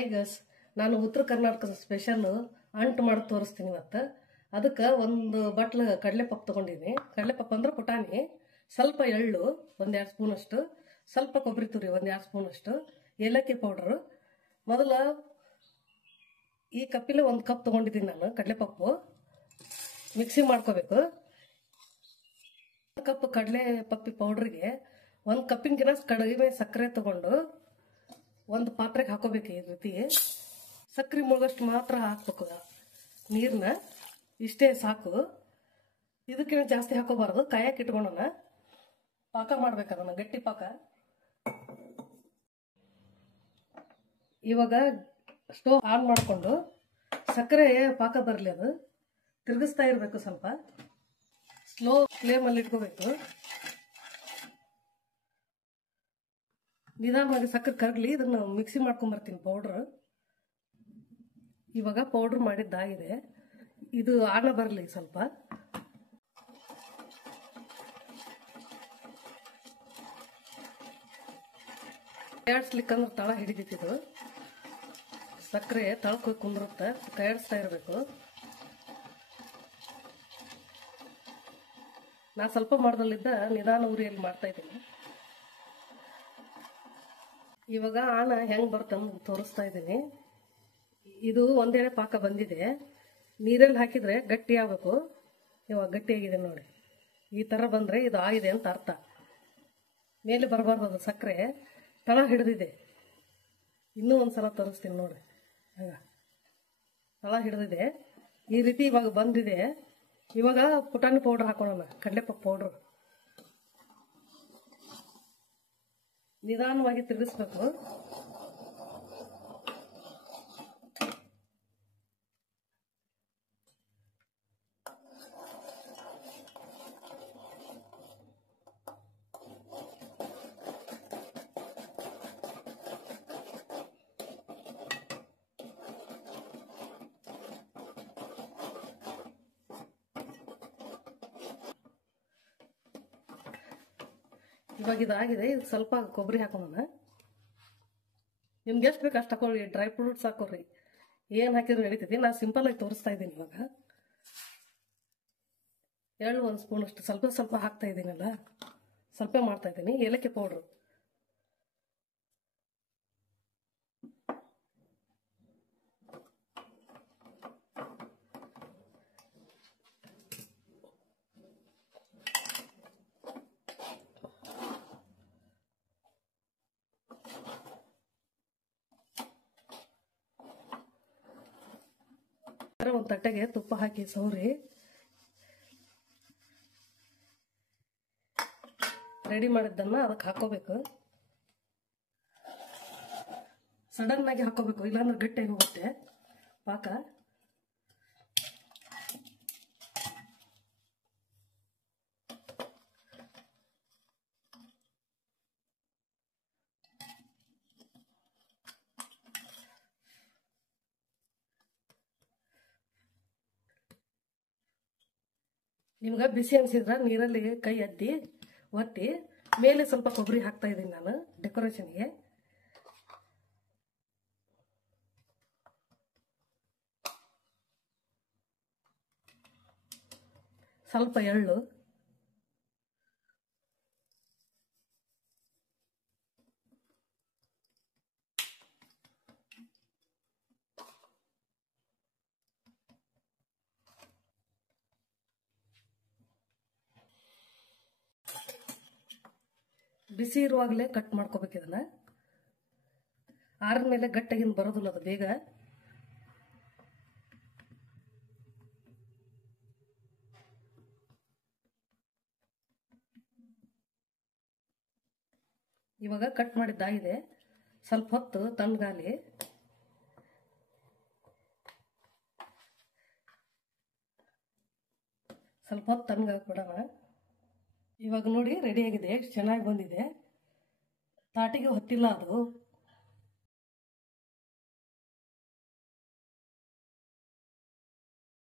Hi ಗಸ್, ನಾನು ಉತ್ತರ ಕರ್ನಾಟಕದ ಸ್ಪೆಷಲ್ ಅಂಟು ಮಾಡಿ ತೋರಿಸ್ತೀನಿ ಇವತ್ತು. ಅದಕ್ಕೆ ಒಂದು ಬಟ್ಲು ಕಡಲೆಪಪ್ಪು ತೊಗೊಂಡಿನಿ. ಕಡಲೆಪಪ್ಪು ಅಂದ್ರೆ ಪುಟಾಣಿ, ಸ್ವಲ್ಪ ಎಳ್ಳು ಒಂದು 2 ಸ್ಪೂನಷ್ಟು, ಸ್ವಲ್ಪ ಕೊಬ್ಬರಿ ತುರಿ ಒಂದು 2 ಸ್ಪೂನಷ್ಟು, ಏಲಕ್ಕಿ ಪೌಡ್ರು. ಮೊದಲ ಈ ಕಪ್ಪಿಲೆ 1 ಕಪ್ ತೊಗೊಂಡಿದ್ದೀನಿ ನಾನು ಕಡಲೆಪಪ್ಪು. ಮಿಕ್ಸಿ ಮಾಡ್ಕೋಬೇಕು. 1 ಕಪ್ ಕಡಲೆಪಪ್ಪಿ ಪೌಡ್ರಿಗೆ 1 ಕಪ್ಪಿನಗಿನ ಕಡಿಮೆ ಸಕ್ಕರೆ ತಗೊಂಡು ಒಂದು ಪಾತ್ರೆಗೆ ಹಾಕೋಬೇಕು. ಈ ರೀತಿ ಸಕ್ಕರೆ ಮುಳುಗಷ್ಟು ಮಾತ್ರ ಹಾಕ್ಬೇಕು ನೀರನ್ನ. ಇಷ್ಟೇ ಸಾಕು, ಇದಕ್ಕಿಂತ ಜಾಸ್ತಿ ಹಾಕೋಬಾರ್ದು. ಕಾಯಕ್ಕೆ ಇಟ್ಕೊಳ್ಳೋಣ. ಪಾಕ ಮಾಡ್ಬೇಕು, ಅದನ್ನ ಗಟ್ಟಿ ಪಾಕ. ಇವಾಗ ಸ್ಟೋವ್ ಆನ್ ಮಾಡಿಕೊಂಡು ಸಕ್ಕರೆ ಪಾಕ ಬರಲಿ, ಅದು ತಿರುಗಿಸ್ತಾ ಇರಬೇಕು. ಸ್ವಲ್ಪ ಸ್ಲೋ ಫ್ಲೇಮಲ್ಲಿ ಇಟ್ಕೋಬೇಕು. ನಿಧಾನವಾಗಿ ಸಕ್ಕರೆ ಕರಗಲಿ. ಇದನ್ನ ಮಿಕ್ಸಿ ಮಾಡ್ಕೊಂಡ್ ಬರ್ತೀನಿ ಪೌಡ್ರ್. ಇವಾಗ ಪೌಡ್ರ್ ಮಾಡಿದ್ದಾಗಿದೆ. ಇದು ಆನ ಬರಲಿ ಸ್ವಲ್ಪ. ಕೈಯಾಡಿಸ್ಲಿಕ್ಕಂದ್ರೆ ತಳ ಹಿಡಿದಿತ್ತು. ಸಕ್ಕರೆ ತಳಕ್ಕೆ ಕುಂದಿರುತ್ತೆ, ಕೈಯಾಡಿಸ್ತಾ ಇರಬೇಕು. ನಾ ಸ್ವಲ್ಪ ಮಾಡ್ದಲ್ಲಿದ್ದ ನಿಧಾನ ಉರಿಯಲ್ಲಿ ಮಾಡ್ತಾ ಇದ್ದೀನಿ. ಇವಾಗ ಆನ ಹೆಂಗ್ ಬರ್ತಂದು ತೋರಿಸ್ತಾ ಇದ್ದೀನಿ. ಇದು ಒಂದೆಡೆ ಪಾಕ ಬಂದಿದೆ. ನೀರಲ್ಲಿ ಹಾಕಿದ್ರೆ ಗಟ್ಟಿ ಆಗ್ಬೇಕು. ಇವಾಗ ಗಟ್ಟಿಯಾಗಿದೆ ನೋಡಿ. ಈ ತರ ಬಂದ್ರೆ ಇದು ಆಗಿದೆ ಅಂತ ಅರ್ಥ. ಮೇಲೆ ಬರಬಾರ್ದು, ಅದು ಸಕ್ಕರೆ ತಳ ಹಿಡಿದಿದೆ. ಇನ್ನೂ ಒಂದ್ಸಲ ತೋರಿಸ್ತೀನಿ ನೋಡಿ. ತಳ ಹಿಡಿದಿದೆ ಈ ರೀತಿ. ಇವಾಗ ಬಂದಿದೆ. ಇವಾಗ ಪುಟಾಣಿ ಪೌಡರ್ ಹಾಕೊಳ್ಳೋಣ, ಕಡಲೆಪಪ್ಪು ಪೌಡ್ರ್. ನಿಧಾನವಾಗಿ ತಿರುಗಿಸ್ಬೇಕು. ಇವಾಗ ಇದಾಗಿದೆ. ಇದು ಸ್ವಲ್ಪ ಕೊಬ್ಬರಿ ಹಾಕೋಣ. ನಿಮ್ಗೆ ಎಷ್ಟು ಬೇಕು ಅಷ್ಟು ಹಾಕೊಳ್ಳಿ. ಡ್ರೈ ಫ್ರೂಟ್ಸ್ ಹಾಕೋರಿ, ಏನು ಹಾಕಿದ್ರು ನಡೀತೈತಿ. ನಾನು ಸಿಂಪಲ್ ಆಗಿ ತೋರಿಸ್ತಾ ಇದ್ದೀನಿ. ಇವಾಗ ಎಳ್ಳು 1 ಸ್ಪೂನ್ ಅಷ್ಟು ಸ್ವಲ್ಪ ಸ್ವಲ್ಪ ಹಾಕ್ತಾ ಇದ್ದೀನಲ್ಲ, ಸ್ವಲ್ಪ ಮಾಡ್ತಾ ಇದ್ದೀನಿ. ಏಲಕ್ಕಿ ಪೌಡ್ರು, ಒಂದು ತಟ್ಟೆಗೆ ತುಪ್ಪ ಹಾಕಿ ಸೌರಿ ರೆಡಿ ಮಾಡಿದ್ದನ್ನ ಅದಕ್ಕೆ ಹಾಕೋಬೇಕು. ಸಡನ್ ಆಗಿ ಹಾಕೋಬೇಕು, ಇಲ್ಲಾಂದ್ರೆ ಗಟ್ಟಿ ಹೋಗುತ್ತೆ ಪಾಕ. ನಿಮ್ಗೆ ಬಿಸಿ ಅನ್ಸಿದ್ರ ನೀರಲ್ಲಿ ಕೈ ಒತ್ತಿ ಮೇಲೆ ಸ್ವಲ್ಪ ಕೊಬ್ಬರಿ ಹಾಕ್ತಾ ಇದ್ದೀನಿ ನಾನು ಡೆಕೋರೇಷನ್ಗೆ. ಸ್ವಲ್ಪ ಎಳ್ಳು, ಬಿಸಿ ಇರುವಾಗಲೇ ಕಟ್ ಮಾಡ್ಕೋಬೇಕು. ಇದನ್ನ ಆರಿದ ಮೇಲೆ ಗಟ್ಟಿಗಿಂದ ಬರೋದಿಲ್ಲ ಅದು ಬೇಗ. ಇವಾಗ ಕಟ್ ಮಾಡಿದ್ದಾಗಿದೆ. ಸ್ವಲ್ಪ ಹೊತ್ತು ತಣ್ಣಗಾಲಿ. ಸ್ವಲ್ಪ ಹೊತ್ತು ತಣ್ಣಗಾಕ್ಬಿಡೋಣ. ಇವಾಗ ನೋಡಿ ರೆಡಿಯಾಗಿದೆ. ಎಷ್ಟು ಚೆನ್ನಾಗಿ ಬಂದಿದೆ. ತಾಟಿಗೆ ಹೊತ್ತಿಲ್ಲ ಅದು.